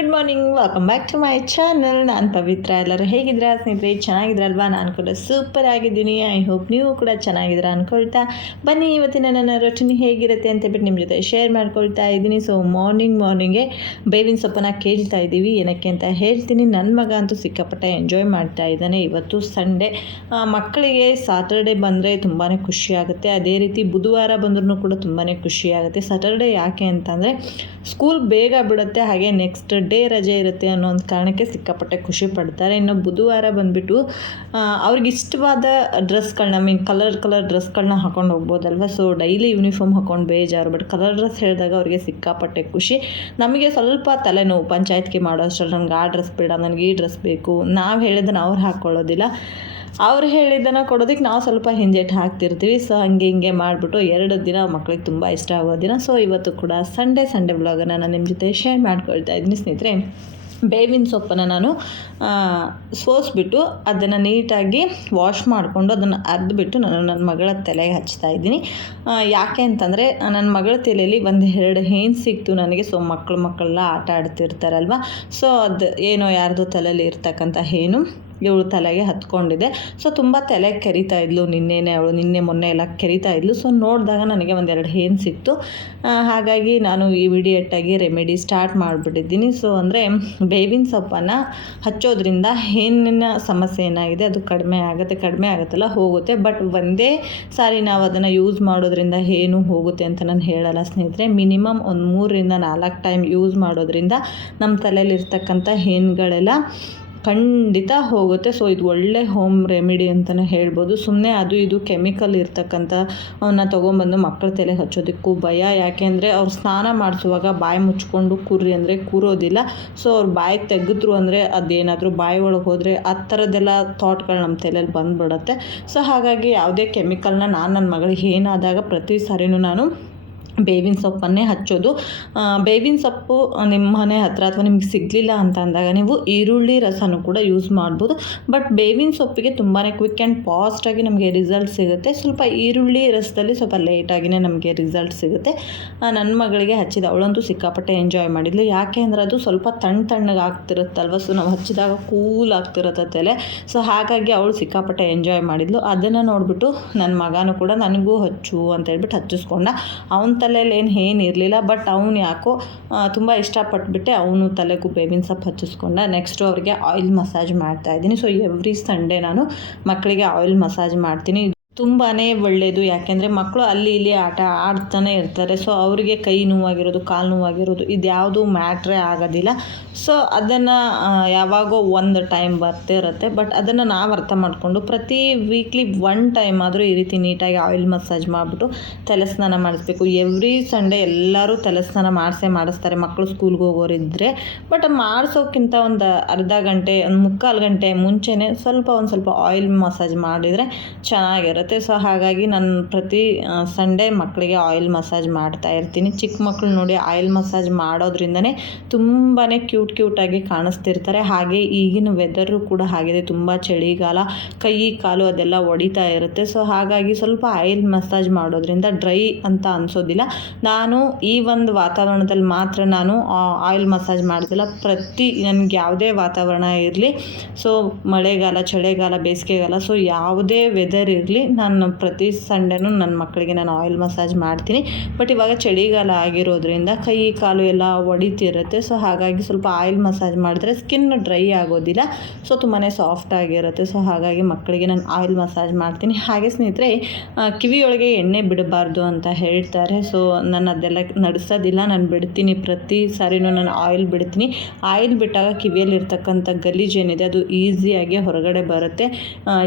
Good morning, welcome back to my channel. ನಾನು ಪವಿತ್ರ. ಎಲ್ಲರೂ ಹೇಗಿದ್ದೀರಾ ಸ್ನೇಹಿತರೆ? ಚೆನ್ನಾಗಿದ್ರಲ್ವಾ? ನಾನು ಕೂಡ ಸೂಪರ್ ಆಗಿದ್ದೀನಿ. ಐ ಹೋಪ್ ನೀವು ಕೂಡ ಚೆನ್ನಾಗಿದ್ದೀರಾ ಅಂದ್ಕೊಳ್ತಾ ಬನ್ನಿ, ಇವತ್ತಿನ ನನ್ನ ರೊಟೀನ್ ಹೇಗಿರುತ್ತೆ ಅಂತ ಹೇಳ್ಬಿಟ್ಟು ನಿಮ್ಮ ಜೊತೆ ಶೇರ್ ಮಾಡ್ಕೊಳ್ತಾ ಇದ್ದೀನಿ. ಸೊ ಮಾರ್ನಿಂಗೇ ಬೇವಿನ ಸೊಪ್ಪನ್ನು ಕೇಳ್ತಾ ಇದ್ದೀವಿ. ಏನಕ್ಕೆ ಅಂತ ಹೇಳ್ತೀನಿ. ನನ್ನ ಮಗ ಅಂತೂ ಸಿಕ್ಕಾಪಟ್ಟೆ ಎಂಜಾಯ್ ಮಾಡ್ತಾ ಇದ್ದಾನೆ. ಇವತ್ತು ಸಂಡೇ, ಮಕ್ಕಳಿಗೆ ಸಾಟರ್ಡೆ ಬಂದರೆ ತುಂಬಾ ಖುಷಿಯಾಗುತ್ತೆ. ಅದೇ ರೀತಿ ಬುಧವಾರ ಬಂದ್ರೂ ಕೂಡ ತುಂಬಾ ಖುಷಿಯಾಗುತ್ತೆ. ಸ್ಯಾಟರ್ಡೆ ಯಾಕೆ ಅಂತಂದರೆ ಸ್ಕೂಲ್ ಬೇಗ ಬಿಡುತ್ತೆ, ಹಾಗೆ ನೆಕ್ಸ್ಟ್ ಡೇ ರಜೆ ಇರುತ್ತೆ ಅನ್ನೋ ಒಂದು ಕಾರಣಕ್ಕೆ ಸಿಕ್ಕಾಪಟ್ಟೆ ಖುಷಿ ಪಡ್ತಾರೆ. ಇನ್ನು ಬುಧವಾರ ಬಂದುಬಿಟ್ಟು ಅವ್ರಿಗೆ ಇಷ್ಟವಾದ ಡ್ರೆಸ್ಗಳನ್ನ ಕಲರ್ ಡ್ರೆಸ್ಗಳನ್ನ ಹಾಕೊಂಡು ಹೋಗ್ಬೋದಲ್ವ. ಸೊ ಡೈಲಿ ಯೂನಿಫಾರ್ಮ್ ಹಾಕೊಂಡು ಬೇಜಾರು, ಬಟ್ ಕಲರ್ ಡ್ರೆಸ್ ಹೇಳಿದಾಗ ಅವ್ರಿಗೆ ಸಿಕ್ಕಾಪಟ್ಟೆ ಖುಷಿ. ನಮಗೆ ಸ್ವಲ್ಪ ತಲೆನೋವು ಪಂಚಾಯತ್ಗೆ ಮಾಡೋ ಅಷ್ಟರಲ್ಲಿ, ನನಗೆ ಆ ಡ್ರೆಸ್ ಬೇಡ, ನನಗೆ ಈ ಡ್ರೆಸ್ ಬೇಕು. ನಾವು ಹೇಳಿದ್ದನ್ನು ಅವ್ರು ಹಾಕ್ಕೊಳ್ಳೋದಿಲ್ಲ, ಅವ್ರು ಹೇಳಿದ್ದನ್ನು ಕೊಡೋದಕ್ಕೆ ನಾವು ಸ್ವಲ್ಪ ಹಿಂಜೆಟ್ ಹಾಕ್ತಿರ್ತೀವಿ. ಸೊ ಹಿಂಗೆ ಮಾಡಿಬಿಟ್ಟು 2 ದಿನ ಮಕ್ಕಳಿಗೆ ತುಂಬ ಇಷ್ಟ ಆಗೋ ದಿನ. ಸೊ ಇವತ್ತು ಕೂಡ ಸಂಡೇ ವ್ಲಾಗನ್ನು ನಾನು ನಿಮ್ಮ ಜೊತೆ ಶೇರ್ ಮಾಡ್ಕೊಳ್ತಾ ಇದ್ದೀನಿ ಸ್ನೇಹಿತರೆ. ಬೇವಿನ ಸೊಪ್ಪನ್ನು ನಾನು ಸೋಸಿಬಿಟ್ಟು ಅದನ್ನು ನೀಟಾಗಿ ವಾಶ್ ಮಾಡಿಕೊಂಡು ಅದನ್ನು ಅರ್ದ್ಬಿಟ್ಟು ನಾನು ನನ್ನ ಮಗಳ ತಲೆಗೆ ಹಚ್ತಾ ಇದ್ದೀನಿ. ಯಾಕೆ ಅಂತಂದರೆ ನನ್ನ ಮಗಳ ತಲೆಯಲ್ಲಿ 1-2 ಹೇನು ಸಿಕ್ತು ನನಗೆ. ಸೊ ಮಕ್ಕಳೆಲ್ಲ ಆಟ ಆಡ್ತಿರ್ತಾರಲ್ವ. ಸೊ ಅದು ಏನೋ ಯಾರ್ದೋ ತಲೆಯಲ್ಲಿ ಇರ್ತಕ್ಕಂಥ ಹೇನು ಇವಳು ತಲೆಗೆ ಹತ್ಕೊಂಡಿದೆ. ಸೊ ತುಂಬ ತಲೆ ಕೆರಿತಾ ಇದ್ಲು. ನಿನ್ನೆ ಮೊನ್ನೆ ಎಲ್ಲ ಕೆರಿತಾ ಇದ್ಲು. ಸೊ ನೋಡಿದಾಗ ನನಗೆ 1-2 ಹೇನು ಸಿಕ್ತು. ಹಾಗಾಗಿ ನಾನು ಇಮಿಡಿಯೇಟಾಗಿ ರೆಮಿಡಿ ಸ್ಟಾರ್ಟ್ ಮಾಡಿಬಿಟ್ಟಿದ್ದೀನಿ. ಸೊ ಅಂದರೆ ಬೇವಿನ ಸೊಪ್ಪನ್ನು ಹಚ್ಚೋದ್ರಿಂದ ಹೇನಿನ ಸಮಸ್ಯೆ ಏನಾಗಿದೆ ಅದು ಕಡಿಮೆ ಆಗುತ್ತಲ್ಲ, ಹೋಗುತ್ತೆ. ಬಟ್ ಒಂದೇ ಸಾರಿ ನಾವು ಅದನ್ನು ಯೂಸ್ ಮಾಡೋದ್ರಿಂದ ಏನು ಹೋಗುತ್ತೆ ಅಂತ ನಾನು ಹೇಳಲ್ಲ ಸ್ನೇಹಿತರೆ. ಮಿನಿಮಮ್ ಒಂದು 3-4 ಟೈಮ್ ಯೂಸ್ ಮಾಡೋದ್ರಿಂದ ನಮ್ಮ ತಲೆಯಲ್ಲಿರ್ತಕ್ಕಂಥ ಹೇನುಗಳೆಲ್ಲ ಖಂಡಿತ ಹೋಗುತ್ತೆ. ಸೊ ಇದು ಒಳ್ಳೆ ಹೋಮ್ ರೆಮಿಡಿ ಅಂತಲೇ ಹೇಳ್ಬೋದು. ಸುಮ್ಮನೆ ಅದು ಇದು ಕೆಮಿಕಲ್ ಇರ್ತಕ್ಕಂಥ ಅವನ್ನ ತೊಗೊಂಬಂದು ಮಕ್ಕಳ ತಲೆ ಹಚ್ಚೋದಕ್ಕೂ ಭಯ. ಯಾಕೆಂದರೆ ಅವ್ರು ಸ್ನಾನ ಮಾಡಿಸುವಾಗ ಬಾಯಿ ಮುಚ್ಕೊಂಡು ಕೂರ್ರಿ ಅಂದರೆ ಕೂರೋದಿಲ್ಲ. ಸೊ ಅವ್ರು ಬಾಯಿ ತೆಗೆದ್ರು ಅಂದರೆ ಅದೇನಾದರೂ ಬಾಯಿ ಒಳಗೆ ಹೋದರೆ ಆ ಥರದ್ದೆಲ್ಲ ಥಾಟ್ಗಳು ನಮ್ಮ ತಲೆಯಲ್ಲಿ ಬಂದುಬಿಡುತ್ತೆ. ಸೊ ಹಾಗಾಗಿ ಯಾವುದೇ ಕೆಮಿಕಲ್ನ ನಾನು ನನ್ನ ಮಗಳಿಗೆ ಏನಾದಾಗ ಪ್ರತಿ ಸಾರಿನೂ ನಾನು ಬೇವಿನ ಸೊಪ್ಪನ್ನೇ ಹಚ್ಚೋದು. ಬೇವಿನ ಸೊಪ್ಪು ನಿಮ್ಮ ಮನೆ ಹತ್ತಿರ ಅಥವಾ ನಿಮ್ಗೆ ಸಿಗಲಿಲ್ಲ ಅಂತ ಅಂದಾಗ ನೀವು ಈರುಳ್ಳಿ ರಸನೂ ಕೂಡ ಯೂಸ್ ಮಾಡ್ಬೋದು. ಬಟ್ ಬೇವಿನ ಸೊಪ್ಪಿಗೆ ತುಂಬಾ ಕ್ವಿಕ್ ಆ್ಯಂಡ್ ಫಾಸ್ಟಾಗಿ ನಮಗೆ ರಿಸಲ್ಟ್ ಸಿಗುತ್ತೆ. ಸ್ವಲ್ಪ ಈರುಳ್ಳಿ ರಸದಲ್ಲಿ ಸ್ವಲ್ಪ ಲೇಟಾಗಿಯೇ ನಮಗೆ ರಿಸಲ್ಟ್ ಸಿಗುತ್ತೆ. ನನ್ನ ಮಗಳಿಗೆ ಹಚ್ಚಿದ ಅವಳಂತೂ ಸಿಕ್ಕಾಪಟ್ಟೆ ಎಂಜಾಯ್ ಮಾಡಿದ್ಲು. ಯಾಕೆ ಅಂದರೆ ಅದು ಸ್ವಲ್ಪ ತಣ್ಣಗೆ ಆಗ್ತಿರುತ್ತಲ್ವ. ಸೊ ನಾವು ಹಚ್ಚಿದಾಗ ಕೂಲ್ ಆಗ್ತಿರುತ್ತೆ ತಲೆ. ಸೊ ಹಾಗಾಗಿ ಅವಳು ಸಿಕ್ಕಾಪಟ್ಟೆ ಎಂಜಾಯ್ ಮಾಡಿದ್ಲು. ಅದನ್ನು ನೋಡಿಬಿಟ್ಟು ನನ್ನ ಮಗನೂ ಕೂಡ ನನಗೂ ಹಚ್ಚು ಅಂತ ಹೇಳ್ಬಿಟ್ಟು ಹಚ್ಚಿಸ್ಕೊಂಡ. ಅವನ ತಲೆಯಲ್ಲಿ ಏನು ಇರಲಿಲ್ಲ, ಬಟ್ ಅವನು ಯಾಕೋ ತುಂಬ ಇಷ್ಟಪಟ್ಬಿಟ್ಟೆ ಅವನು ತಲೆಗೂ ಬೇವಿನ ಸೊಪ್ಪು ಹಚ್ಚಿಸ್ಕೊಂಡ. ನೆಕ್ಸ್ಟು ಅವ್ರಿಗೆ ಆಯಿಲ್ ಮಸಾಜ್ ಮಾಡ್ತಾಯಿದ್ದೀನಿ. ಸೊ ಎವ್ರಿ ಸಂಡೇ ನಾನು ಮಕ್ಕಳಿಗೆ ಆಯಿಲ್ ಮಸಾಜ್ ಮಾಡ್ತೀನಿ. ತುಂಬಾ ಒಳ್ಳೆಯದು. ಯಾಕೆಂದರೆ ಮಕ್ಕಳು ಅಲ್ಲಿ ಇಲ್ಲಿ ಆಟ ಆಡ್ತಾನೆ ಇರ್ತಾರೆ. ಸೊ ಅವರಿಗೆ ಕೈ ನೋವಾಗಿರೋದು, ಕಾಲು ನೋವಾಗಿರೋದು ಇದ್ಯಾವುದು ಮ್ಯಾಟ್ರೇ ಆಗೋದಿಲ್ಲ. ಸೊ ಅದನ್ನು ಯಾವಾಗೋ ಒಂದು ಟೈಮ್ ಬರ್ತಾ ಇರುತ್ತೆ. ಬಟ್ ಅದನ್ನು ನಾವು ಅರ್ಥ ಮಾಡಿಕೊಂಡು ಪ್ರತಿ ವೀಕ್ಲಿ 1 ಟೈಮ್ ಆದರೂ ಈ ರೀತಿ ನೀಟಾಗಿ ಆಯಿಲ್ ಮಸಾಜ್ ಮಾಡಿಬಿಟ್ಟು ತಲೆ ಸ್ನಾನ ಮಾಡಿಸ್ಬೇಕು. ಎವ್ರಿ ಸಂಡೇ ಎಲ್ಲರೂ ತಲೆ ಸ್ನಾನ ಮಾಡಿಸ್ತಾರೆ ಮಕ್ಕಳು ಸ್ಕೂಲ್ಗೆ ಹೋಗೋರಿದ್ದರೆ. ಬಟ್ ಮಾಡಿಸೋಕ್ಕಿಂತ ಒಂದು ಅರ್ಧ ಗಂಟೆ, ಒಂದು 3/4 ಗಂಟೆ ಮುಂಚೆನೇ ಒಂದು ಸ್ವಲ್ಪ ಆಯಿಲ್ ಮಸಾಜ್ ಮಾಡಿದರೆ ಚೆನ್ನಾಗಿರುತ್ತೆ. ಸೊ ಹಾಗಾಗಿ ನಾನು ಪ್ರತಿ ಸಂಡೇ ಮಕ್ಕಳಿಗೆ ಆಯಿಲ್ ಮಸಾಜ್ ಮಾಡ್ತಾ ಇರ್ತೀನಿ. ಚಿಕ್ಕ ಮಕ್ಕಳು ನೋಡಿ ಆಯಿಲ್ ಮಸಾಜ್ ಮಾಡೋದ್ರಿಂದನೇ ತುಂಬಾ ಕ್ಯೂಟಾಗಿ ಕಾಣಿಸ್ತಿರ್ತಾರೆ. ಹಾಗೆ ಈಗಿನ ವೆದರು ಕೂಡ ಆಗಿದೆ, ತುಂಬ ಚಳಿಗಾಲ, ಕೈ ಕಾಲು ಅದೆಲ್ಲ ಹೊಡಿತಾ ಇರುತ್ತೆ. ಸೊ ಹಾಗಾಗಿ ಸ್ವಲ್ಪ ಆಯಿಲ್ ಮಸಾಜ್ ಮಾಡೋದ್ರಿಂದ ಡ್ರೈ ಅಂತ ಅನಿಸೋದಿಲ್ಲ. ನಾನು ಈ ಒಂದು ವಾತಾವರಣದಲ್ಲಿ ಮಾತ್ರ ನಾನು ಆಯಿಲ್ ಮಸಾಜ್ ಮಾಡೋದಿಲ್ಲ. ನನಗೆ ಯಾವುದೇ ವಾತಾವರಣ ಇರಲಿ, ಸೊ ಮಳೆಗಾಲ, ಚಳಿಗಾಲ, ಬೇಸಿಗೆಗಾಲ, ಸೊ ಯಾವುದೇ ವೆದರ್ ಇರಲಿ, ನಾನು ಪ್ರತಿ ಸಂಡೇನೂ ನನ್ನ ಮಕ್ಕಳಿಗೆ ನಾನು ಆಯಿಲ್ ಮಸಾಜ್ ಮಾಡ್ತೀನಿ. ಬಟ್ ಇವಾಗ ಚಳಿಗಾಲ ಆಗಿರೋದ್ರಿಂದ ಕೈ ಕಾಲು ಎಲ್ಲ ಹೊಡಿತಿರುತ್ತೆ. ಸೊ ಹಾಗಾಗಿ ಸ್ವಲ್ಪ ಆಯಿಲ್ ಮಸಾಜ್ ಮಾಡಿದ್ರೆ ಸ್ಕಿನ್ ಡ್ರೈ ಆಗೋದಿಲ್ಲ. ಸೊ ತುಂಬಾ ಸಾಫ್ಟ್ ಆಗಿರುತ್ತೆ. ಸೊ ಹಾಗಾಗಿ ಮಕ್ಕಳಿಗೆ ನಾನು ಆಯಿಲ್ ಮಸಾಜ್ ಮಾಡ್ತೀನಿ. ಹಾಗೆ ಸ್ನೇಹಿತರೆ, ಕಿವಿಯೊಳಗೆ ಎಣ್ಣೆ ಬಿಡಬಾರ್ದು ಅಂತ ಹೇಳ್ತಾರೆ. ಸೊ ನಾನು ಅದೆಲ್ಲ ನಡೆಸೋದಿಲ್ಲ, ನಾನು ಬಿಡ್ತೀನಿ. ಪ್ರತಿ ಸಾರಿನೂ ನಾನು ಆಯಿಲ್ ಬಿಡ್ತೀನಿ. ಆಯಿಲ್ ಬಿಟ್ಟಾಗ ಕಿವಿಯಲ್ಲಿರ್ತಕ್ಕಂಥ ಗಲೀಜೇನಿದೆ ಅದು ಈಸಿಯಾಗಿ ಹೊರಗಡೆ ಬರುತ್ತೆ.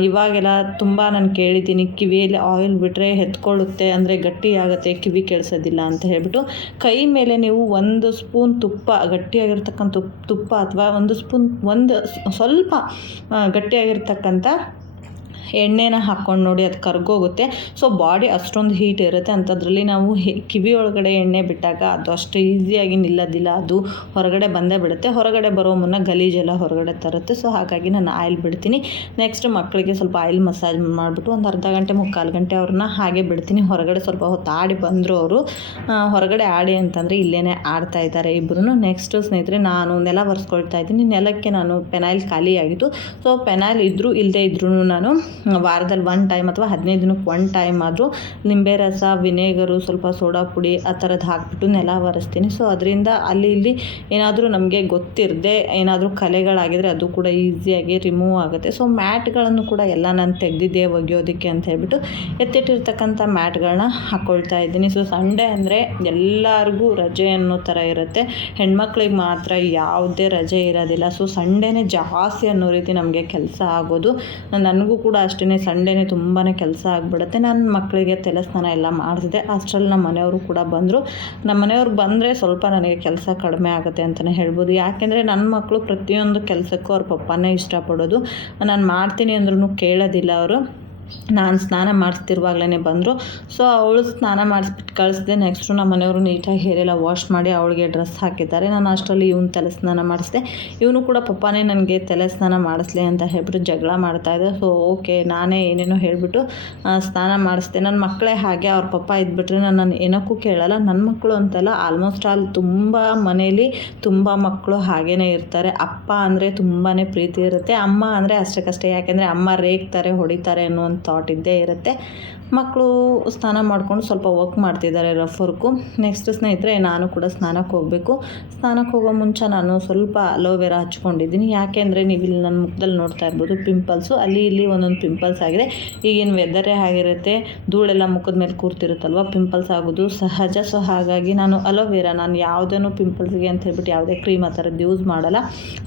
ಇವಾಗೆಲ್ಲ ತುಂಬ ನಾನು ಕೇಳಿದ್ದೀನಿ, ಕಿವಿಯಲ್ಲಿ ಆಯಿಲ್ ಬಿಟ್ಟರೆ ಎತ್ಕೊಳ್ಳುತ್ತೆ, ಅಂದರೆ ಗಟ್ಟಿ ಆಗುತ್ತೆ, ಕಿವಿ ಕೇಳಿಸೋದಿಲ್ಲ ಅಂತ ಹೇಳ್ಬಿಟ್ಟು. ಕೈ ಮೇಲೆ ನೀವು 1 ಸ್ಪೂನ್ ತುಪ್ಪ, ಗಟ್ಟಿಯಾಗಿರ್ತಕ್ಕಂಥ ತುಪ್ಪ ಅಥವಾ 1 ಸ್ಪೂನ್, ಸ್ವಲ್ಪ ಗಟ್ಟಿಯಾಗಿರ್ತಕ್ಕಂಥ ಎಣ್ಣೆನ ಹಾಕ್ಕೊಂಡು ನೋಡಿ ಅದು ಕರ್ಗೋಗುತ್ತೆ. ಸೊ ಬಾಡಿ ಅಷ್ಟೊಂದು ಹೀಟ್ ಇರುತ್ತೆ. ಅಂಥದ್ರಲ್ಲಿ ನಾವು ಕಿವಿ ಒಳಗಡೆ ಎಣ್ಣೆ ಬಿಟ್ಟಾಗ ಅದು ಅಷ್ಟು ಈಸಿಯಾಗಿ ನಿಲ್ಲೋದಿಲ್ಲ, ಅದು ಹೊರಗಡೆ ಬಂದೇ ಬಿಡುತ್ತೆ. ಹೊರಗಡೆ ಬರೋ ಮುನ್ನ ಗಲೀಜೆಲ್ಲ ಹೊರಗಡೆ ತರುತ್ತೆ. ಸೊ ಹಾಗಾಗಿ ನಾನು ಆಯಿಲ್ ಬಿಡ್ತೀನಿ. ನೆಕ್ಸ್ಟ್ ಮಕ್ಕಳಿಗೆ ಸ್ವಲ್ಪ ಆಯಿಲ್ ಮಸಾಜ್ ಮಾಡಿಬಿಟ್ಟು ಒಂದು ಅರ್ಧ ಗಂಟೆ ಮುಕ್ಕಾಲು ಗಂಟೆ ಅವ್ರನ್ನ ಹಾಗೆ ಬಿಡ್ತೀನಿ. ಹೊರಗಡೆ ಸ್ವಲ್ಪ ಹೊತ್ತು ಆಡಿ ಬಂದರು ಅವರು. ಹೊರಗಡೆ ಆಡಿ ಅಂತಂದರೆ ಇಲ್ಲೇ ಆಡ್ತಾ ಇದ್ದಾರೆ ಇಬ್ಬರು. ನೆಕ್ಸ್ಟ್ ಸ್ನೇಹಿತರೆ ನಾನು ನೆಲ ಒರೆಸ್ಕೊಳ್ತಾ ಇದ್ದೀನಿ. ನೆಲಕ್ಕೆ ನಾನು ಪೆನಾಯಿಲ್ ಖಾಲಿಯಾಗಿತ್ತು. ಸೊ ಪೆನಾಯಿಲ್ ಇದ್ದರೂ ಇಲ್ಲದೇ ಇದ್ರೂ ನಾನು ವಾರದಲ್ಲಿ 1 ಟೈಮ್ ಅಥವಾ 15 ದಿನಕ್ಕೆ 1 ಟೈಮ್ ಆದರೂ ನಿಂಬೆ ರಸ, ವಿನೇಗರು, ಸ್ವಲ್ಪ ಸೋಡಾ ಪುಡಿ ಆ ಥರದ್ದು ಹಾಕಿಬಿಟ್ಟು ನೆಲ ಒರೆಸ್ತೀನಿ. ಸೊ ಅದರಿಂದ ಅಲ್ಲಿ ಇಲ್ಲಿ ಏನಾದರೂ ನಮಗೆ ಗೊತ್ತಿರದೆ ಏನಾದರೂ ಕಲೆಗಳಾಗಿದ್ದರೆ ಅದು ಕೂಡ ಈಸಿಯಾಗಿ ರಿಮೂವ್ ಆಗುತ್ತೆ. ಸೊ ಮ್ಯಾಟ್ಗಳನ್ನು ಕೂಡ ಎಲ್ಲ ನಾನು ತೆಗೆದಿದ್ದೆ ಒಗೆಯೋದಕ್ಕೆ ಅಂತ ಹೇಳ್ಬಿಟ್ಟು ಎತ್ತಿಟ್ಟಿರ್ತಕ್ಕಂಥ ಮ್ಯಾಟ್ಗಳನ್ನ ಹಾಕ್ಕೊಳ್ತಾ ಇದ್ದೀನಿ. ಸೊ ಸಂಡೇ ಅಂದರೆ ಎಲ್ಲರಿಗೂ ರಜೆ ಅನ್ನೋ ಥರ ಇರುತ್ತೆ. ಹೆಣ್ಮಕ್ಳಿಗೆ ಮಾತ್ರ ಯಾವುದೇ ರಜೆ ಇರೋದಿಲ್ಲ. ಸೊ ಸಂಡೇನೇ ಜಾಸ್ತಿ ಅನ್ನೋ ರೀತಿ ನಮಗೆ ಕೆಲಸ ಆಗೋದು. ನನಗೂ ಕೂಡ ಅಷ್ಟೇ ಸಂಡೇನೇ ತುಂಬಾ ಕೆಲಸ ಆಗಿಬಿಡುತ್ತೆ. ನನ್ನ ಮಕ್ಕಳಿಗೆ ತಲೆ ಸ್ನಾನ ಎಲ್ಲ ಮಾಡಿಸಿದೆ. ಅಷ್ಟರಲ್ಲಿ ನಮ್ಮ ಮನೆಯವರು ಕೂಡ ಬಂದರು. ನಮ್ಮ ಮನೆಯವ್ರು ಬಂದರೆ ಸ್ವಲ್ಪ ನನಗೆ ಕೆಲಸ ಕಡಿಮೆ ಆಗುತ್ತೆ ಅಂತಲೇ ಹೇಳ್ಬೋದು. ಯಾಕೆಂದರೆ ನನ್ನ ಮಕ್ಕಳು ಪ್ರತಿಯೊಂದು ಕೆಲಸಕ್ಕೂ ಅವ್ರ ಪಪ್ಪನೇ ಇಷ್ಟಪಡೋದು. ನಾನು ಮಾಡ್ತೀನಿ ಅಂದ್ರೂ ಕೇಳೋದಿಲ್ಲ ಅವರು. ನಾನು ಸ್ನಾನ ಮಾಡಿಸ್ತಿರುವಾಗಲೇ ಬಂದರು. ಸೊ ಅವಳು ಸ್ನಾನ ಮಾಡಿಸ್ಬಿಟ್ಟು ಕಳಿಸಿದೆ. ನೆಕ್ಸ್ಟು ನಮ್ಮ ಮನೆಯವರು ನೀಟಾಗಿ ಹೇರೆಲ್ಲ ವಾಶ್ ಮಾಡಿ ಅವಳಿಗೆ ಡ್ರೆಸ್ ಹಾಕಿದ್ದಾರೆ. ನಾನು ಅಷ್ಟರಲ್ಲಿ ಇವನು ತಲೆ ಸ್ನಾನ ಮಾಡಿಸಿದೆ. ಇವನು ಕೂಡ ಪಪ್ಪನೇ ನನಗೆ ತಲೆ ಸ್ನಾನ ಮಾಡಿಸ್ಲಿ ಅಂತ ಹೇಳ್ಬಿಟ್ಟು ಜಗಳ ಮಾಡ್ತಾಯಿದ್ದೆ. ಸೊ ಓಕೆ ನಾನೇ ಏನೇನೋ ಹೇಳಿಬಿಟ್ಟು ಸ್ನಾನ ಮಾಡಿಸ್ದೆ. ನನ್ನ ಮಕ್ಕಳೇ ಹಾಗೆ, ಅವ್ರ ಪಪ್ಪ ಇದ್ಬಿಟ್ರೆ ನಾನು ಏನಕ್ಕೂ ಕೇಳಲ್ಲ. ನನ್ನ ಮಕ್ಕಳು ಅಂತಲ್ಲ, ಆಲ್ಮೋಸ್ಟ್ ಆಲ್ ತುಂಬ ಮನೇಲಿ ತುಂಬ ಮಕ್ಕಳು ಹಾಗೇ ಇರ್ತಾರೆ. ಅಪ್ಪ ಅಂದರೆ ತುಂಬಾ ಪ್ರೀತಿ ಇರುತ್ತೆ, ಅಮ್ಮ ಅಂದರೆ ಅಷ್ಟಕ್ಕಷ್ಟೇ. ಯಾಕೆಂದರೆ ಅಮ್ಮ ರೇಗ್ತಾರೆ, ಹೊಡಿತಾರೆ ಅನ್ನೋ ಥಾಟ್ ಇದ್ದೇ ಇರುತ್ತೆ. ಮಕ್ಕಳು ಸ್ನಾನ ಮಾಡಿಕೊಂಡು ಸ್ವಲ್ಪ ವರ್ಕ್ ಮಾಡ್ತಿದ್ದಾರೆ, ರಫ್ ವರ್ಕು. ನೆಕ್ಸ್ಟ್ ಸ್ನೇಹಿತರೆ ನಾನು ಕೂಡ ಸ್ನಾನಕ್ಕೆ ಹೋಗಬೇಕು. ಸ್ನಾನಕ್ಕೆ ಹೋಗೋ ಮುಂಚೆ ನಾನು ಸ್ವಲ್ಪ ಅಲೋವೆರಾ ಹಚ್ಕೊಂಡಿದ್ದೀನಿ. ಯಾಕೆಂದರೆ ನೀವು ಇಲ್ಲಿ ನನ್ನ ಮುಖದಲ್ಲಿ ನೋಡ್ತಾ ಇರ್ಬೋದು ಪಿಂಪಲ್ಸು, ಅಲ್ಲಿ ಇಲ್ಲಿ ಒಂದೊಂದು ಪಿಂಪಲ್ಸ್ ಆಗಿದೆ. ಈಗಿನ ವೆದರೇ ಆಗಿರುತ್ತೆ, ಧೂಳೆಲ್ಲ ಮುಖದ ಮೇಲೆ ಕೂರ್ತಿರುತ್ತಲ್ವ, ಪಿಂಪಲ್ಸ್ ಆಗೋದು ಸಹಜ. ಸೊ ಹಾಗಾಗಿ ನಾನು ಅಲೋವೆರಾ, ನಾನು ಯಾವುದೇನೂ ಪಿಂಪಲ್ಸ್ಗೆ ಅಂತ ಹೇಳ್ಬಿಟ್ಟು ಯಾವುದೇ ಕ್ರೀಮ್ ಆ ಥರದ್ದು ಯೂಸ್ ಮಾಡಲ್ಲ,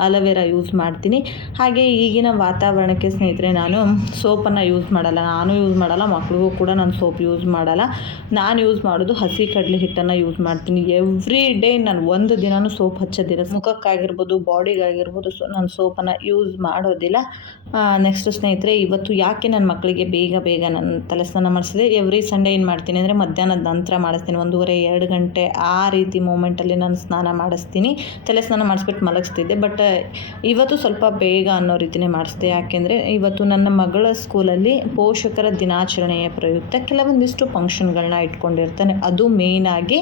ಅಲೋವೆರಾ ಯೂಸ್ ಮಾಡ್ತೀನಿ. ಹಾಗೆ ಈಗಿನ ವಾತಾವರಣಕ್ಕೆ ಸ್ನೇಹಿತರೆ ನಾನು ಸೋಪನ್ನು ಯೂಸ್ ಮಾಡಲ್ಲ, ನಾನು ಯೂಸ್ ಮಾಡಲ್ಲ, ಮಕ್ಳಿಗೂ ಕೂಡ ನಾನು ಸೋಪ್ ಯೂಸ್ ಮಾಡಲ್ಲ. ನಾನು ಯೂಸ್ ಮಾಡೋದು ಹಸಿ ಕಡಲೆ ಹಿಟ್ಟನ್ನು ಯೂಸ್ ಮಾಡ್ತೀನಿ. ಎವ್ರಿ ಡೇ ನಾನು ಒಂದು ದಿನವೂ ಸೋಪ್ ಹಚ್ಚೋದಿಲ್ಲ. ಮುಖಕ್ಕಾಗಿರ್ಬೋದು, ಬಾಡಿಗಾಗಿರ್ಬೋದು. ಸೊ ನಾನು ಸೋಪನ್ನು ಯೂಸ್ ಮಾಡೋದಿಲ್ಲ. ನೆಕ್ಸ್ಟ್ ಸ್ನೇಹಿತರೆ ಇವತ್ತು ಯಾಕೆ ನನ್ನ ಮಕ್ಕಳಿಗೆ ಬೇಗ ನಾನು ತಲೆ ಸ್ನಾನ ಮಾಡಿಸಿದೆ. ಎವ್ರಿ ಸಂಡೇ ಏನು ಮಾಡ್ತೀನಿ ಅಂದರೆ ಮಧ್ಯಾಹ್ನದ ನಂತರ ಮಾಡಿಸ್ತೀನಿ, 1:30-2 ಗಂಟೆ ಆ ರೀತಿ ಮೂಮೆಂಟಲ್ಲಿ ನಾನು ಸ್ನಾನ ಮಾಡಿಸ್ತೀನಿ. ತಲೆ ಸ್ನಾನ ಮಾಡಿಸ್ಬಿಟ್ಟು ಮಲಗಿಸ್ತಿದ್ದೆ. ಬಟ್ ಇವತ್ತು ಸ್ವಲ್ಪ ಬೇಗ ಅನ್ನೋ ರೀತಿಯೇ ಮಾಡಿಸ್ದೆ. ಯಾಕೆಂದರೆ ಇವತ್ತು ನನ್ನ ಮಗಳ ಸ್ಕೂಲಲ್ಲಿ ಪೋಷಕರ ದಿನಾಚರಣೆಯ ಪ್ರಯುಕ್ತ ಕೆಲವೊಂದಿಷ್ಟು ಫಂಕ್ಷನ್ಗಳನ್ನ ಇಟ್ಕೊಂಡಿರ್ತಾನೆ. ಅದು ಮೇಯ್ನಾಗಿ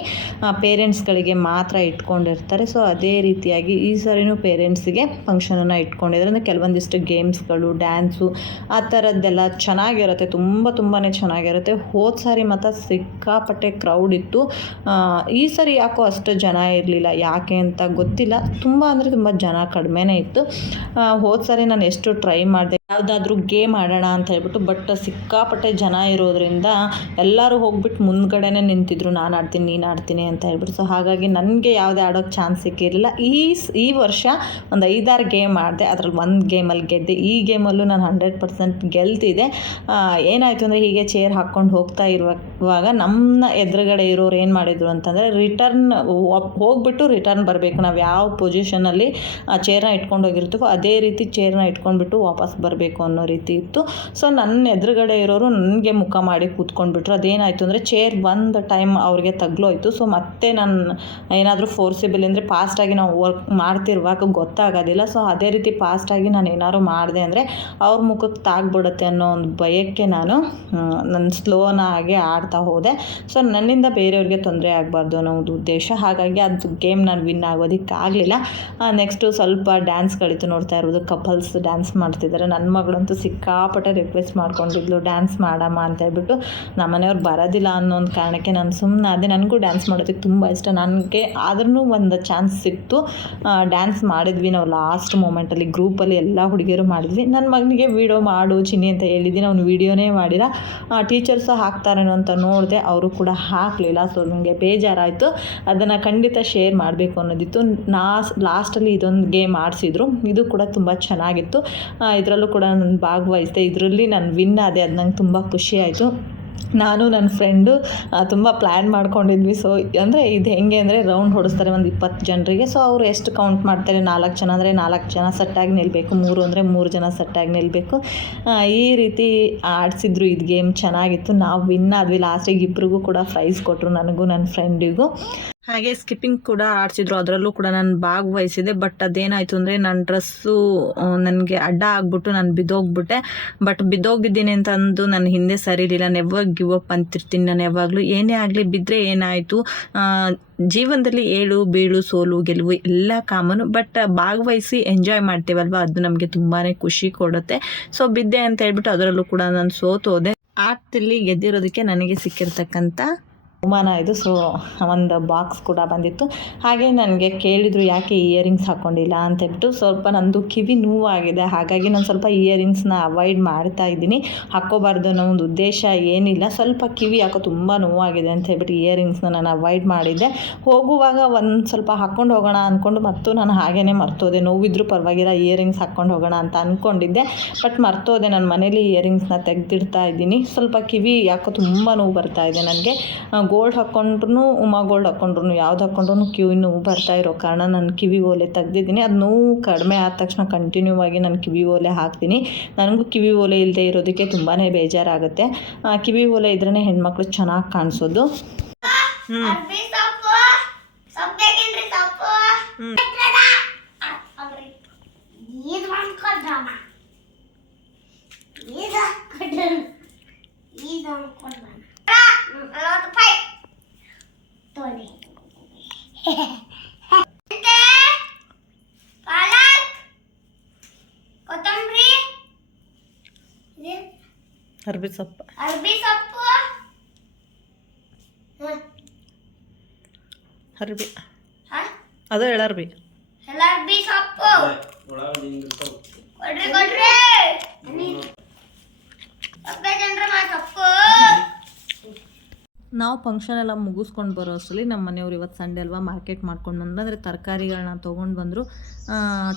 ಪೇರೆಂಟ್ಸ್ಗಳಿಗೆ ಮಾತ್ರ ಇಟ್ಕೊಂಡಿರ್ತಾರೆ. ಸೊ ಅದೇ ರೀತಿಯಾಗಿ ಈ ಸರಿನೂ ಪೇರೆಂಟ್ಸಿಗೆ ಫಂಕ್ಷನನ್ನು ಇಟ್ಕೊಂಡಿದ್ದಾರೆ. ಅಂದರೆ ಕೆಲವೊಂದಿಷ್ಟು ಗೇಮ್ಸ್ಗಳು, ಡ್ಯಾನ್ಸು ಆ ಥರದ್ದೆಲ್ಲ ಚೆನ್ನಾಗಿರುತ್ತೆ, ತುಂಬಾ ಚೆನ್ನಾಗಿರುತ್ತೆ. ಹೋದ ಸಾರಿ ಮತ್ತು ಸಿಕ್ಕಾಪಟ್ಟೆ ಕ್ರೌಡ್ ಇತ್ತು. ಈ ಸರಿ ಯಾಕೋ ಅಷ್ಟು ಜನ ಇರಲಿಲ್ಲ, ಯಾಕೆ ಅಂತ ಗೊತ್ತಿಲ್ಲ. ತುಂಬ ಅಂದರೆ ತುಂಬ ಜನ ಕಡಿಮೆನೇ ಇತ್ತು. ಹೋದ ಸಾರಿ ನಾನು ಎಷ್ಟು ಟ್ರೈ ಮಾಡಿದೆ ಯಾವುದಾದ್ರೂ ಗೇಮ್ ಆಡೋಣ ಅಂತ ಹೇಳ್ಬಿಟ್ಟು, ಬಟ್ ಸಿಕ್ಕಾಪಟ್ಟೆ ಜನ ಇರೋದ್ರಿಂದ ಎಲ್ಲರೂ ಹೋಗ್ಬಿಟ್ಟು ಮುಂದ್ಗಡೆನೇ ನಿಂತಿದ್ರು, ನಾನು ಆಡ್ತೀನಿ ನೀನು ಆಡ್ತೀನಿ ಅಂತ ಹೇಳ್ಬಿಟ್ಟು. ಸೊ ಹಾಗಾಗಿ ನನಗೆ ಯಾವುದೇ ಆಡೋಕ್ಕೆ ಚಾನ್ಸ್ ಸಿಕ್ಕಿರಲಿಲ್ಲ. ಈ ವರ್ಷ ಒಂದು 5-6 ಗೇಮ್ ಆಡಿದೆ, ಅದರಲ್ಲಿ ಒಂದು ಗೇಮಲ್ಲಿ ಗೆದ್ದೆ. ಈ ಗೇಮಲ್ಲೂ ನಾನು 100% ಗೆಲ್ತಿದ್ದೆ. ಏನಾಯಿತು ಅಂದರೆ ಹೀಗೆ ಚೇರ್ ಹಾಕ್ಕೊಂಡು ಹೋಗ್ತಾ ಇರುವಾಗ ನಮ್ಮ ಎದುರುಗಡೆ ಇರೋರು ಏನು ಮಾಡಿದರು ಅಂತಂದರೆ ರಿಟರ್ನ್ ಹೋಗ್ಬಿಟ್ಟು ರಿಟರ್ನ್ ಬರಬೇಕು. ನಾವು ಯಾವ ಪೊಸಿಷನಲ್ಲಿ ಚೇರ್ನ ಇಟ್ಕೊಂಡು ಹೋಗಿರ್ತೀವೋ ಅದೇ ರೀತಿ ಚೇರ್ನ ಇಟ್ಕೊಂಡ್ಬಿಟ್ಟು ವಾಪಸ್ ಬರಬೇಕು ಅನ್ನೋ ರೀತಿ ಇತ್ತು. ಸೊ ನನ್ನ ಎದುರುಗಡೆ ಇರೋರು ನನಗೆ ಮುಖ ಮಾಡಿ ಕೂತ್ಕೊಂಡ್ಬಿಟ್ರು. ಅದೇನಾಯಿತು ಅಂದರೆ ಚೇರ್ ಒಂದು ಟೈಮ್ ಅವ್ರಿಗೆ ತಗ್ಲೋಯ್ತು. ಸೊ ಮತ್ತೆ ನಾನು ಏನಾದರೂ ಫೋರ್ಸಿಬಲ್ ಅಂದರೆ ಫಾಸ್ಟಾಗಿ ನಾವು ವರ್ಕ್ ಮಾಡ್ತಿರುವಾಗ ಗೊತ್ತಾಗೋದಿಲ್ಲ. ಸೊ ಅದೇ ರೀತಿ ಫಾಸ್ಟಾಗಿ ನಾನು ಏನಾದ್ರು ಮಾಡಿದೆ ಅಂದರೆ ಅವ್ರ ಮುಖಕ್ಕೆ ತಾಗ್ಬಿಡುತ್ತೆ ಅನ್ನೋ ಒಂದು ಭಯಕ್ಕೆ ನಾನು ಸ್ಲೋನಾಗಿ ಆಡ್ತಾ ಹೋದೆ. ಸೊ ನನ್ನಿಂದ ಬೇರೆಯವ್ರಿಗೆ ತೊಂದರೆ ಆಗಬಾರ್ದು ಅನ್ನೋ ಒಂದು ಉದ್ದೇಶ. ಹಾಗಾಗಿ ಅದು ಗೇಮ್ ನಾನು ವಿನ್ ಆಗೋದಕ್ಕಾಗಲಿಲ್ಲ. ನೆಕ್ಸ್ಟು ಸ್ವಲ್ಪ ಡ್ಯಾನ್ಸ್ಗಳಿತ್ತು, ನೋಡ್ತಾ ಇರ್ಬೋದು ಕಪಲ್ಸ್ ಡ್ಯಾನ್ಸ್ ಮಾಡ್ತಿದ್ದಾರೆ. ನನ್ನ ಮಗಳಂತೂ ಸಿಕ್ಕಾಪಟ್ಟೆ ರಿಕ್ವೆಸ್ಟ್ ಮಾಡ್ಕೊಂಡಿದ್ಲು ಡ್ಯಾನ್ಸ್ ಮಾಡಮ್ಮ ಅಂತ ಹೇಳ್ಬಿಟ್ಟು. ನಮ್ಮ ಮನೆಯವ್ರು ಬರೋದಿಲ್ಲ ಅನ್ನೋ ಒಂದು ಕಾರಣಕ್ಕೆ ನಾನು ಸುಮ್ಮನೆ ಅದೇ. ನನಗೂ ಡ್ಯಾನ್ಸ್ ಮಾಡೋದಕ್ಕೆ ತುಂಬ ಇಷ್ಟ. ನನಗೆ ಆದ್ರೂ ಒಂದು ಚಾನ್ಸ್ ಸಿಕ್ತು, ಡ್ಯಾನ್ಸ್ ಮಾಡಿದ್ವಿ ನಾವು ಲಾಸ್ಟ್ ಮೂಮೆಂಟಲ್ಲಿ ಗ್ರೂಪಲ್ಲಿ ಎಲ್ಲ ಹುಡುಗಿಯರು ಮಾಡಿದ್ವಿ. ನನ್ನ ಮಗನಿಗೆ ವೀಡಿಯೋ ಮಾಡು ಚಿನ್ನಿ ಅಂತ ಹೇಳಿದ್ದೀನಿ, ಅವ್ನು ವೀಡಿಯೋನೇ ಮಾಡಿಲ್ಲ. ಟೀಚರ್ಸು ಹಾಕ್ತಾರೇನೋ ಅಂತ ನೋಡಿದೆ, ಅವರು ಕೂಡ ಹಾಕಲಿಲ್ಲ. ಸೊ ನನಗೆ ಬೇಜಾರಾಯಿತು, ಅದನ್ನು ಖಂಡಿತ ಶೇರ್ ಮಾಡಬೇಕು ಅನ್ನೋದಿತ್ತು. ಲಾಸ್ಟಲ್ಲಿ ಇದೊಂದು ಗೇಮ್ ಆಡಿಸಿದ್ರು, ಇದು ಕೂಡ ತುಂಬ ಚೆನ್ನಾಗಿತ್ತು. ಇದರಲ್ಲೂ ಕೂಡ ನಾನು ಭಾಗವಹಿಸಿದೆ, ಇದರಲ್ಲಿ ನಾನು ವಿನ್ ಆದೆ. ಅದು ನಂಗೆ ತುಂಬ ಖುಷಿ ಆಯಿತು. ನಾನು ನನ್ನ ಫ್ರೆಂಡು ತುಂಬ ಪ್ಲ್ಯಾನ್ ಮಾಡ್ಕೊಂಡಿದ್ವಿ. ಸೊ ಅಂದರೆ ಇದು ಹೆಂಗೆ ಅಂದರೆ ರೌಂಡ್ ಹೊಡಿಸ್ತಾರೆ ಒಂದು 20 ಜನರಿಗೆ. ಸೊ ಅವರು ಎಷ್ಟು ಕೌಂಟ್ ಮಾಡ್ತಾರೆ, 4 ಜನ ಅಂದರೆ 4 ಜನ ಸೆಟ್ಟಾಗಿ ನಿಲ್ಲಬೇಕು, 3 ಅಂದರೆ 3 ಜನ ಸೆಟ್ಟಾಗಿ ನಿಲ್ಲಬೇಕು. ಈ ರೀತಿ ಆಡಿಸಿದ್ರು. ಇದು ಗೇಮ್ ಚೆನ್ನಾಗಿತ್ತು. ನಾವು ವಿನ್ ಆದ್ವಿ. ಲಾಸ್ಟಿಗೆ ಇಬ್ಬರಿಗೂ ಕೂಡ ಪ್ರೈಸ್ ಕೊಟ್ಟರು, ನನಗೂ ನನ್ನ ಫ್ರೆಂಡಿಗೂ. ಹಾಗೆ ಸ್ಕಿಪ್ಪಿಂಗ್ ಕೂಡ ಆಡಿಸಿದ್ರು. ಅದರಲ್ಲೂ ಕೂಡ ನಾನು ಭಾಗವಹಿಸಿದೆ. ಬಟ್ ಅದೇನಾಯಿತು ಅಂದರೆ ನನ್ನ ಡ್ರೆಸ್ಸು ನನಗೆ ಅಡ್ಡ ಆಗಿಬಿಟ್ಟು ನಾನು ಬಿದ್ದೋಗ್ಬಿಟ್ಟೆ. ಬಟ್ ಬಿದ್ದೋಗಿದ್ದೀನಿ ಅಂತ ಅಂದು ನನ್ನ ಹಿಂದೆ ಸರಿಲಿಲ್ಲ. ನೆವರ್ ಗಿವ್ ಅಪ್ ಅಂತಿರ್ತೀನಿ ನಾನು ಯಾವಾಗಲೂ. ಏನೇ ಆಗಲಿ, ಬಿದ್ದರೆ ಏನಾಯಿತು, ಜೀವನದಲ್ಲಿ ಏಳು ಬೀಳು ಸೋಲು ಗೆಲುವು ಎಲ್ಲ ಕಾಮನು. ಬಟ್ ಭಾಗವಹಿಸಿ ಎಂಜಾಯ್ ಮಾಡ್ತೀವಲ್ವ, ಅದು ನಮಗೆ ತುಂಬಾ ಖುಷಿ ಕೊಡುತ್ತೆ. ಸೊ ಬಿದ್ದೆ ಅಂತ ಹೇಳ್ಬಿಟ್ಟು ಅದರಲ್ಲೂ ಕೂಡ ನಾನು ಸೋತೋದೆ. ಆಟದಲ್ಲಿ ಗೆದ್ದಿರೋದಕ್ಕೆ ನನಗೆ ಸಿಕ್ಕಿರ್ತಕ್ಕಂಥ ಬಹುಮಾನ ಇದು. ಸೊ ಒಂದು ಬಾಕ್ಸ್ ಕೂಡ ಬಂದಿತ್ತು. ಹಾಗೆ ನನಗೆ ಕೇಳಿದರು ಯಾಕೆ ಇಯರಿಂಗ್ಸ್ ಹಾಕ್ಕೊಂಡಿಲ್ಲ ಅಂತೇಳ್ಬಿಟ್ಟು. ಸ್ವಲ್ಪ ನಂದು ಕಿವಿ ನೋವಾಗಿದೆ, ಹಾಗಾಗಿ ನಾನು ಸ್ವಲ್ಪ ಇಯರಿಂಗ್ಸ್ನ ಅವಾಯ್ಡ್ ಮಾಡ್ತಾ ಇದ್ದೀನಿ. ಹಾಕ್ಕೋಬಾರ್ದು ಅನ್ನೋ ಒಂದು ಉದ್ದೇಶ ಏನಿಲ್ಲ, ಸ್ವಲ್ಪ ಕಿವಿ ಯಾಕೋ ತುಂಬ ನೋವಾಗಿದೆ ಅಂತ ಹೇಳ್ಬಿಟ್ಟು ಇಯರಿಂಗ್ಸ್ನ ನಾನು ಅವಾಯ್ಡ್ ಮಾಡಿದ್ದೆ. ಹೋಗುವಾಗ ಒಂದು ಸ್ವಲ್ಪ ಹಾಕ್ಕೊಂಡು ಹೋಗೋಣ ಅಂದ್ಕೊಂಡು ಮತ್ತು ನಾನು ಹಾಗೇ ಮರ್ತೋದೆ. ನೋವಿದ್ರೂ ಪರವಾಗಿಲ್ಲ, ಇಯರಿಂಗ್ಸ್ ಹಾಕ್ಕೊಂಡು ಹೋಗೋಣ ಅಂತ ಅಂದ್ಕೊಂಡಿದ್ದೆ. ಬಟ್ ಮರ್ತೋದೆ. ನಾನು ಮನೇಲಿ ಇಯರಿಂಗ್ಸ್ನ ತೆಗೆದಿಡ್ತಾ ಇದ್ದೀನಿ. ಸ್ವಲ್ಪ ಕಿವಿ ಯಾಕೋ ತುಂಬ ನೋವು ಬರ್ತಾ ಇದೆ ನನಗೆ. ಗೋಲ್ಡ್ ಹಾಕ್ಕೊಂಡ್ರು, ಉಮಾ ಗೋಲ್ಡ್ ಹಾಕ್ಕೊಂಡ್ರು, ಯಾವ್ದು ಹಾಕ್ಕೊಂಡ್ರು ಕಿವಿ ನೋವು ಬರ್ತಾ ಇರೋ ಕಾರಣ ನಾನು ಕಿವಿ ಓಲೆ ತೆಗ್ದಿದ್ದೀನಿ. ಅದು ನೋವು ಕಡಿಮೆ ಆದ ತಕ್ಷಣ ಕಂಟಿನ್ಯೂ ಆಗಿ ನಾನು ಕಿವಿ ಓಲೆ ಹಾಕ್ತೀನಿ. ನನಗೂ ಕಿವಿ ಓಲೆ ಇಲ್ಲದೆ ಇರೋದಕ್ಕೆ ತುಂಬಾ ಬೇಜಾರಾಗುತ್ತೆ. ಕಿವಿ ಓಲೆ ಇದ್ರೇ ಹೆಣ್ಮಕ್ಳು ಚೆನ್ನಾಗಿ ಕಾಣಿಸೋದು. ಕೊತ್ತಂಬರಿ, ಅರ್ಬಿ ಸೊಪ್ಪು, ಅರ್ಬಿ ಅದು ಎಳರ್ಬಿ, ಸೊಪ್ಪು ಕೊಡ್ರಿ ಸೊಪ್ಪು. ನಾವು ಫಂಕ್ಷನ್ ಎಲ್ಲ ಮುಗಿಸ್ಕೊಂಡು ಬರೋ ಅಷ್ಟರಲ್ಲಿ ನಮ್ಮ ಮನೆಯವ್ರು ಇವತ್ತು ಸಂಡೇ ಅಲ್ವಾ ಮಾರ್ಕೆಟ್ ಮಾಡ್ಕೊಂಡು ಬಂದರು. ಅಂದರೆ ತರಕಾರಿಗಳನ್ನ ತೊಗೊಂಡು ಬಂದರು.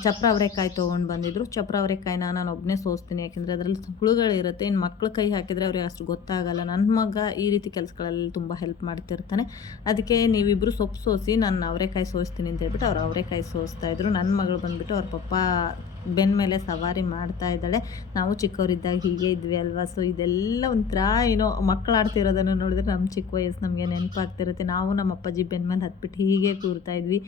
ಚಪ್ರ ಅವರೆಕಾಯಿ ತೊಗೊಂಡು ಬಂದಿದ್ರು. ಚಪ್ರ ಅವರೆಕಾಯಿನ ನಾನು ಒಬ್ಬನೇ ಸೋಸ್ತೀನಿ, ಯಾಕೆಂದರೆ ಅದರಲ್ಲಿ ಹುಳುಗಳಿರುತ್ತೆ. ಇನ್ನು ಮಕ್ಳು ಕೈ ಹಾಕಿದರೆ ಅವ್ರಿಗೆ ಅಷ್ಟು ಗೊತ್ತಾಗಲ್ಲ. ನನ್ನ ಮಗ ಈ ರೀತಿ ಕೆಲಸಗಳಲ್ಲಿ ತುಂಬ ಹೆಲ್ಪ್ ಮಾಡ್ತಿರ್ತಾನೆ. ಅದಕ್ಕೆ ನೀವಿಬ್ಬರು ಸೊಪ್ಪು ಸೋಸಿ, ನಾನು ಅವರೆಕಾಯಿ ಸೋಸ್ತೀನಿ ಅಂತ ಹೇಳ್ಬಿಟ್ಟು ಅವ್ರು ಅವರೆಕಾಯಿ ಸೋಸ್ತಾಯಿದ್ರು. ನನ್ನ ಮಗಳು ಬಂದುಬಿಟ್ಟು ಅವ್ರ ಪಪ್ಪ ಬೆನ್ನ ಮೇಲೆ ಸವಾರಿ ಮಾಡ್ತಾ ಇದ್ದಾಳೆ. ನಾವು ಚಿಕ್ಕವರಿದ್ದಾಗ ಹೀಗೆ ಇದ್ವಿ ಅಲ್ವಾ. ಸೊ ಇದೆಲ್ಲ ಒಂಥರ ಏನೋ ಮಕ್ಕಳು ಆಡ್ತಿರೋದನ್ನು ನೋಡಿದ್ರೆ ನಮ್ಮ ಚಿಕ್ಕ ವಯಸ್ಸು ನಮಗೆ ನೆನಪಾಗ್ತಿರುತ್ತೆ. ನಾವು ನಮ್ಮ ಅಪ್ಪಾಜಿ ಬೆನ್ನ ಮೇಲೆ ಹತ್ಬಿಟ್ಟು ಹೀಗೆ ಕೂರ್ತಾ ಇದ್ವಿ,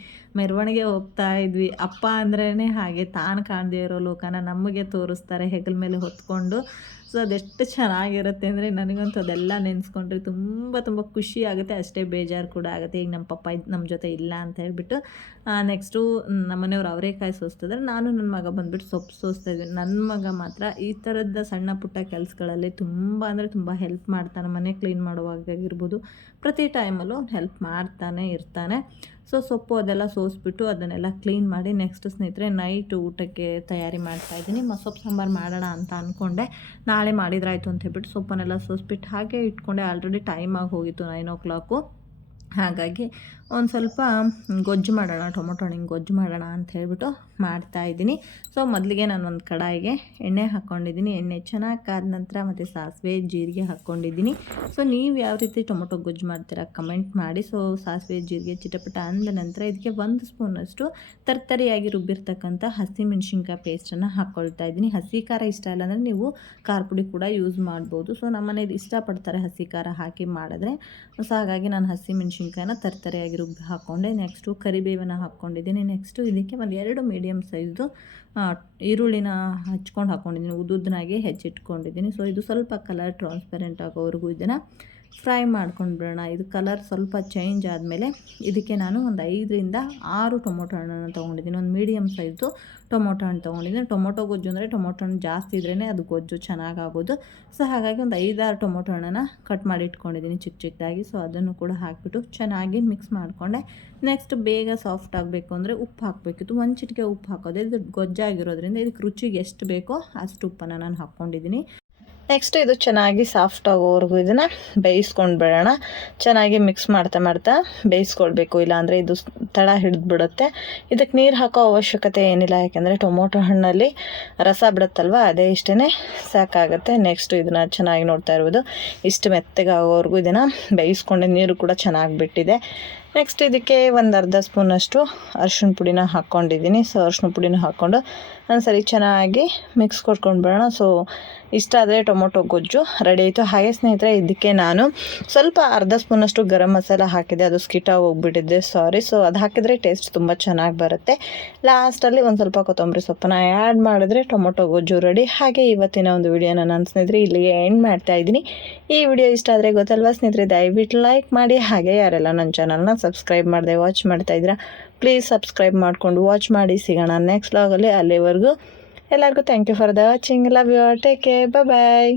ಮೆರವಣಿಗೆ ಹೋಗ್ತಾ ಇದ್ವಿ. ಅಪ್ಪ ಅಂದ್ರೇ ಹಾಗೆ, ತಾನು ಕಾಣದೇ ಇರೋ ಲೋಕನ ನಮಗೆ ತೋರಿಸ್ತಾರೆ ಹೆಗಲ ಮೇಲೆ ಹೊತ್ಕೊಂಡು. ಸೊ ಅದೆಷ್ಟು ಚೆನ್ನಾಗಿರುತ್ತೆ ಅಂದರೆ ನನಗಂತೂ ಅದೆಲ್ಲ ನೆನೆಸ್ಕೊಂಡ್ರೆ ತುಂಬ ಖುಷಿ ಆಗುತ್ತೆ, ಅಷ್ಟೇ ಬೇಜಾರು ಕೂಡ ಆಗುತ್ತೆ. ಈಗ ನಮ್ಮ ಪಪ್ಪ ನಮ್ಮ ಜೊತೆ ಇಲ್ಲ ಅಂತ ಹೇಳ್ಬಿಟ್ಟು. ನೆಕ್ಸ್ಟು ನಮ್ಮ ಮನೆಯವ್ರು ಅವರೆಕಾಯಿ ಸೋಸ್ತಿದ್ರೆ ನಾನು ನನ್ನ ಮಗ ಬಂದುಬಿಟ್ಟು ಸೊಪ್ಪು ಸೋಸ್ತಾ ಇದ್ವಿ. ನನ್ನ ಮಗ ಮಾತ್ರ ಈ ಥರದ ಸಣ್ಣ ಪುಟ್ಟ ಕೆಲಸಗಳಲ್ಲಿ ತುಂಬ ಅಂದರೆ ತುಂಬ ಹೆಲ್ಪ್ ಮಾಡ್ತಾನೆ. ಮನೆ ಕ್ಲೀನ್ ಮಾಡುವಾಗಿರ್ಬೋದು, ಪ್ರತಿ ಟೈಮಲ್ಲೂ ಹೆಲ್ಪ್ ಮಾಡ್ತಾನೆ ಇರ್ತಾನೆ. ಸೊ ಸೊಪ್ಪು ಅದೆಲ್ಲ ಸೋಸ್ಬಿಟ್ಟು ಅದನ್ನೆಲ್ಲ ಕ್ಲೀನ್ ಮಾಡಿ ನೆಕ್ಸ್ಟ್ ಸ್ನೇಹಿತರೆ ನೈಟ್ ಊಟಕ್ಕೆ ತಯಾರಿ ಮಾಡ್ತಾಯಿದ್ದೀನಿ. ಸೊಪ್ಪು ಸಾಂಬಾರು ಮಾಡೋಣ ಅಂತ ಅಂದ್ಕೊಂಡೆ, ನಾಳೆ ಮಾಡಿದ್ರಾಯ್ತು ಅಂತ ಹೇಳ್ಬಿಟ್ಟು ಸೊಪ್ಪನ್ನೆಲ್ಲ ಸೋಸ್ಬಿಟ್ಟು ಹಾಗೆ ಇಟ್ಕೊಂಡೆ. ಆಲ್ರೆಡಿ ಟೈಮ್ ಆಗಿ ಹೋಗಿತ್ತು 9 o'clock. ಹಾಗಾಗಿ ಒಂದು ಸ್ವಲ್ಪ ಗೊಜ್ಜು ಮಾಡೋಣ, ಟೊಮೊಟೊ ಹಣ್ಣಿನ ಗೊಜ್ಜು ಮಾಡೋಣ ಅಂತ ಹೇಳ್ಬಿಟ್ಟು ಮಾಡ್ತಾಯಿದ್ದೀನಿ. ಸೊ ಮೊದಲಿಗೆ ನಾನು ಒಂದು ಕಡಾಯಿಗೆ ಎಣ್ಣೆ ಹಾಕ್ಕೊಂಡಿದ್ದೀನಿ. ಎಣ್ಣೆ ಚೆನ್ನಾಗಿ ಕಾದ ನಂತರ ಮತ್ತು ಸಾಸಿವೆ ಜೀರಿಗೆ ಹಾಕ್ಕೊಂಡಿದ್ದೀನಿ. ಸೊ ನೀವು ಯಾವ ರೀತಿ ಟೊಮೊಟೊ ಗೊಜ್ಜು ಮಾಡ್ತೀರಾ ಕಮೆಂಟ್ ಮಾಡಿ. ಸೊ ಸಾಸಿವೆ ಜೀರಿಗೆ ಚಿಟಪಟ ಅಂದ ನಂತರ ಇದಕ್ಕೆ 1 ಸ್ಪೂನಷ್ಟು ತರ್ತರಿಯಾಗಿ ರುಬ್ಬಿರ್ತಕ್ಕಂಥ ಹಸಿಮೆಣ್ಸಿನ್ಕಾಯಿ ಪೇಸ್ಟನ್ನು ಹಾಕ್ಕೊಳ್ತಾ ಇದ್ದೀನಿ. ಹಸಿ ಖಾರ ಇಷ್ಟ ಇಲ್ಲ ಅಂದರೆ ನೀವು ಖಾರ ಪುಡಿ ಕೂಡ ಯೂಸ್ ಮಾಡ್ಬೋದು. ಸೊ ನಮ್ಮ ಮನೇಲಿ ಇಷ್ಟಪಡ್ತಾರೆ ಹಸಿ ಖಾರ ಹಾಕಿ ಮಾಡಿದ್ರೆ. ಸೊ ಹಾಗಾಗಿ ನಾನು ಹಸಿಮೆಣ್ಸಿನ್ಕಾಯಿನ ತರ್ತರಿಯಾಗಿ ರುಬ್ಬಿ ಹಾಕ್ಕೊಂಡೆ. ನೆಕ್ಸ್ಟು ಕರಿಬೇವನ್ನ ಹಾಕ್ಕೊಂಡಿದ್ದೀನಿ. ನೆಕ್ಸ್ಟು ಇದಕ್ಕೆ ಒಂದು 2 ಮೀಡಿಯಮ್ ಸೈಜು ಈರುಳ್ಳಿನ ಹಚ್ಕೊಂಡು ಹಾಕ್ಕೊಂಡಿದ್ದೀನಿ, ಉದ್ದುದ್ದನಾಗಿ ಹೆಚ್ಚಿಟ್ಕೊಂಡಿದ್ದೀನಿ. ಸೊ ಇದು ಸ್ವಲ್ಪ ಕಲರ್ ಟ್ರಾನ್ಸ್ಪರೆಂಟ್ ಆಗೋವರೆಗೂ ಇದನ್ನು ಫ್ರೈ ಮಾಡ್ಕೊಂಡು ಬಿಡೋಣ. ಇದು ಕಲರ್ ಸ್ವಲ್ಪ ಚೇಂಜ್ ಆದಮೇಲೆ ಇದಕ್ಕೆ ನಾನು ಒಂದು 5 ರಿಂದ 6 ಟೊಮೊಟೊ ಹಣ್ಣನ್ನು ತೊಗೊಂಡಿದ್ದೀನಿ. ಒಂದು ಮೀಡಿಯಮ್ ಸೈಜು ಟೊಮೊಟೊ ಹಣ್ಣು ತೊಗೊಂಡಿದ್ದೀನಿ. ಟೊಮೊಟೊ ಗೊಜ್ಜು ಅಂದರೆ ಟೊಮೊಟೊ ಹಣ್ಣು ಜಾಸ್ತಿ ಇದ್ರೇ ಅದು ಗೊಜ್ಜು ಚೆನ್ನಾಗಾಗೋದು. ಸೊ ಹಾಗಾಗಿ ಒಂದು 5-6 ಟೊಮೊಟೊ ಹಣ್ಣನ್ನು ಕಟ್ ಮಾಡಿ ಇಟ್ಕೊಂಡಿದ್ದೀನಿ ಚಿಕ್ಕದಾಗಿ. ಸೊ ಅದನ್ನು ಕೂಡ ಹಾಕಿಬಿಟ್ಟು ಚೆನ್ನಾಗಿ ಮಿಕ್ಸ್ ಮಾಡಿಕೊಂಡೆ. ನೆಕ್ಸ್ಟ್ ಬೇಗ ಸಾಫ್ಟ್ ಆಗಬೇಕು ಅಂದರೆ ಉಪ್ಪು ಹಾಕಬೇಕಿತ್ತು. 1 ಚಿಟಿಕೆ ಉಪ್ಪು ಹಾಕೋದು. ಇದು ಗೊಜ್ಜಾಗಿರೋದ್ರಿಂದ ಇದಕ್ಕೆ ರುಚಿಗೆ ಎಷ್ಟು ಬೇಕೋ ಅಷ್ಟು ಉಪ್ಪನ್ನು ನಾನು ಹಾಕ್ಕೊಂಡಿದ್ದೀನಿ. ನೆಕ್ಸ್ಟ್ ಇದು ಚೆನ್ನಾಗಿ ಸಾಫ್ಟ್ ಆಗೋವರೆಗೂ ಇದನ್ನು ಬೇಯಿಸ್ಕೊಂಡು ಬಿಡೋಣ. ಚೆನ್ನಾಗಿ ಮಿಕ್ಸ್ ಮಾಡ್ತಾ ಬೇಯಿಸ್ಕೊಳ್ಬೇಕು, ಇಲ್ಲಾಂದರೆ ಇದು ತಳ ಹಿಡಿದ್ಬಿಡುತ್ತೆ. ಇದಕ್ಕೆ ನೀರು ಹಾಕೋ ಅವಶ್ಯಕತೆ ಏನಿಲ್ಲ, ಯಾಕೆಂದರೆ ಟೊಮೊಟೊ ಹಣ್ಣಲ್ಲಿ ರಸ ಬಿಡುತ್ತಲ್ವ, ಅದೇ ಇಷ್ಟೇ ಸಾಕಾಗುತ್ತೆ. ನೆಕ್ಸ್ಟ್ ಇದನ್ನು ಚೆನ್ನಾಗಿ ನೋಡ್ತಾ ಇರ್ಬೋದು, ಇಷ್ಟು ಮೆತ್ತಗೆ ಆಗೋವರೆಗೂ ಇದನ್ನು ಬೇಯಿಸ್ಕೊಂಡೆ, ನೀರು ಕೂಡ ಚೆನ್ನಾಗಿ ಬಿಟ್ಟಿದೆ. ನೆಕ್ಸ್ಟ್ ಇದಕ್ಕೆ ಒಂದು ಅರ್ಧ ಸ್ಪೂನಷ್ಟು ಅರಿಶಿಣ ಪುಡಿನ ಹಾಕ್ಕೊಂಡಿದ್ದೀನಿ. ಸೊ ಅರಿಶಿಣ ಪುಡಿನ ಹಾಕ್ಕೊಂಡು ಒಂದ್ಸರಿ ಚೆನ್ನಾಗಿ ಮಿಕ್ಸ್ ಕೊಟ್ಕೊಂಡು ಬಿಡೋಣ. ಸೊ ಇಷ್ಟ ಆದರೆ ಟೊಮೊಟೊ ಗೊಜ್ಜು ರೆಡಿ ಆಯಿತು. ಹಾಗೆ ಸ್ನೇಹಿತರೆ, ಇದಕ್ಕೆ ನಾನು ಸ್ವಲ್ಪ ಅರ್ಧ ಸ್ಪೂನಷ್ಟು ಗರಂ ಮಸಾಲ ಹಾಕಿದೆ, ಅದು ಸ್ಕಿಟಾಗಿ ಹೋಗ್ಬಿಟ್ಟಿದ್ದೆ, ಸಾರಿ. ಸೊ ಅದು ಹಾಕಿದರೆ ಟೇಸ್ಟ್ ತುಂಬ ಚೆನ್ನಾಗಿ ಬರುತ್ತೆ. ಲಾಸ್ಟಲ್ಲಿ ಒಂದು ಸ್ವಲ್ಪ ಕೊತ್ತಂಬರಿ ಸೊಪ್ಪನ್ನ ಆ್ಯಡ್ ಮಾಡಿದ್ರೆ ಟೊಮೊಟೊ ಗೊಜ್ಜು ರೆಡಿ. ಹಾಗೆ ಇವತ್ತಿನ ಒಂದು ವಿಡಿಯೋನ ನಾನು ಸ್ನೇಹಿತರೆ ಇಲ್ಲಿಗೆ ಎಂಡ್ ಮಾಡ್ತಾ ಇದ್ದೀನಿ. ಈ ವಿಡಿಯೋ ಇಷ್ಟ ಆದರೆ ಗೊತ್ತಲ್ವಾ ಸ್ನೇಹಿತರೆ, ದಯವಿಟ್ಟು ಲೈಕ್ ಮಾಡಿ. ಹಾಗೆ ಯಾರೆಲ್ಲ ನನ್ನ ಚಾನಲ್ನ ಸಬ್ಸ್ಕ್ರೈಬ್ ಮಾಡದೆ ವಾಚ್ ಮಾಡ್ತಾಯಿದ್ದೀರಾ, ಪ್ಲೀಸ್ ಸಬ್ಸ್ಕ್ರೈಬ್ ಮಾಡಿಕೊಂಡು ವಾಚ್ ಮಾಡಿ. ಸಿಗೋಣ ನೆಕ್ಸ್ಟ್ ವ್ಲಾಗಲ್ಲಿ. ಅಲ್ಲಿವರೆಗೂ ಎಲ್ಲರಿಗೂ thank you for the watching. Love you, take care, bye.